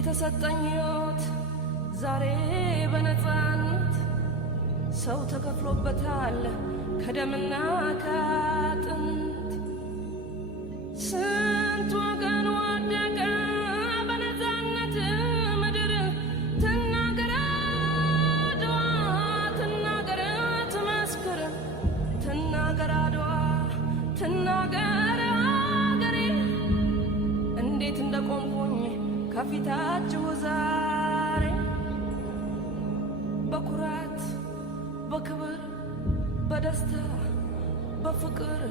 የተሰጠኝ ሕይወት ዛሬ በነፃነት ሰው ተከፍሎበታል ከደምና ከአጥንት ስንት ወገን ወደቀ በነፃነት ምድር ትናገር አድዋ ትናገር ትመስክር ትናገር አድዋ ትናገር አገሬ እንዴት እንደቆምኩኝ ከፊታችሁ ዛሬ በኩራት በክብር በደስታ በፍቅር